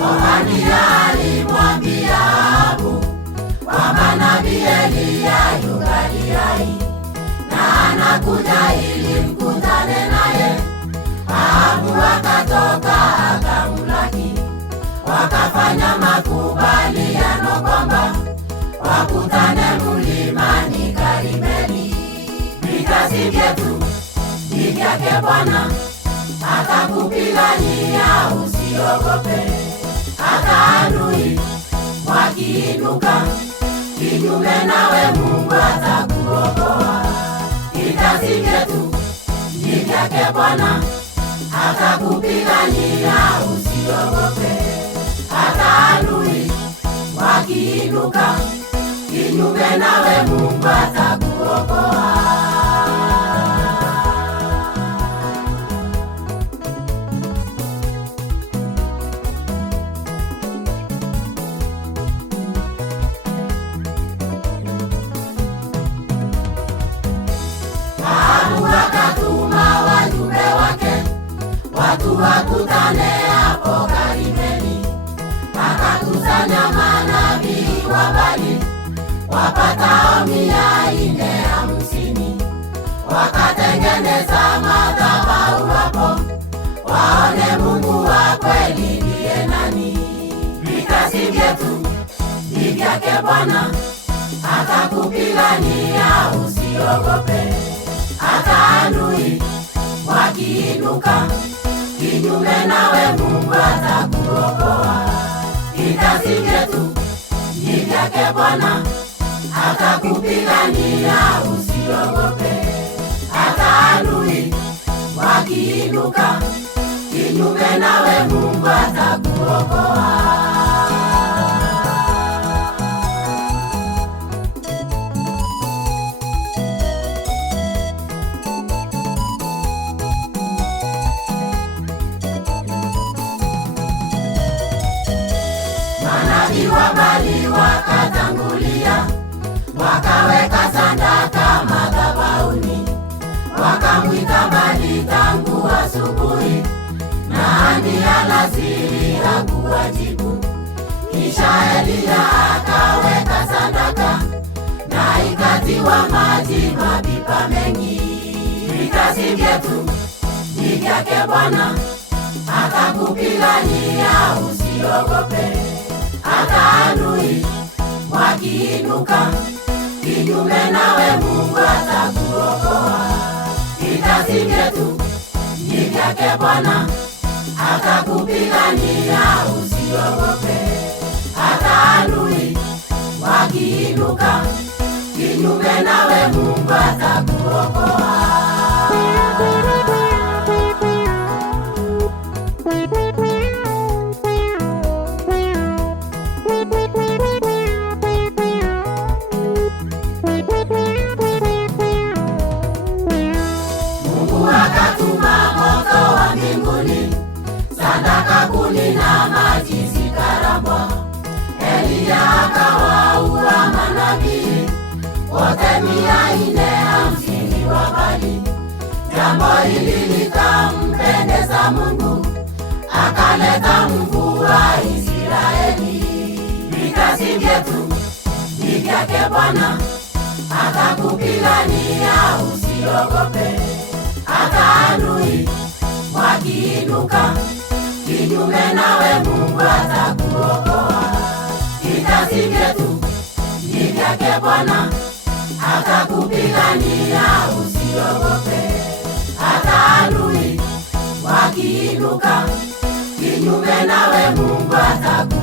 Obadia alimwambia Ahabu kwamba nabii Eliya yungali hai na anakuja ili mkutane naye. Ahabu akatoka akamlaki, wakafanya makubaliano kwamba wakutane mlimani Karmeli. Vita si vyetu, ni vyake Bwana, atakupigania usiogope. Hata adui wakiinuka kinyume nawe, Mungu atakuokoa. Vita si vyetu, ni vyake Bwana, atakupigania usiogope. Hata adui wakiinuka kinyume nawe, Mungu atakuokoa. Akatuma wajumbe wake watu wakutane hapo Karmeli. Akakusanya manabii wa Baali wapatao 450, wakatengeneza madhabahu hapo, waone Mungu wa kweli ndiye nani. Vita si vyetu, ni vyake Bwana, atakupigania usiogope. Hata adui wakiinuka kinyume nawe, Mungu atakuokoa. Vita si vyetu, ni vyake Bwana, atakupigania usiogope. Hata adui wakiinuka kinyume nawe, Mungu atakuokoa. Manabii wa Baali wakatangulia, wakaweka sadaka madhabahuni, wakamwita Baali tangu asubuhi, na hadi alasiri hakuwajibu. Kisha Eliya akaweka sadaka, na ikatiwa maji mapipa mengi. Vita si vyetu, ni vyake Bwana, atakupigania usiogope. Hata adui wakiinuka kinyume nawe, Mungu atakuokoa. Vita si vyetu, ni vyake Bwana, atakupigania usiogope. Hata adui wakiinuka kinyume nawe, Mungu atakuokoa. Akatuma moto wa mbinguni, sadaka, kuni na maji zikarambwa. Eliya akawaua manabii wote 450 wa Baali. Jambo hili likampendeza Mungu, akaleta mvua Israeli. Vita si vyetu, ni vyake Bwana, atakupigania usiogope. Hata adui wakiinuka kinyume nawe, Mungu atakuokoa. Vita si vyetu, ni vyake Bwana, atakupigania usiogope. Hata adui wakiinuka kinyume nawe, Mungu atakuokoa.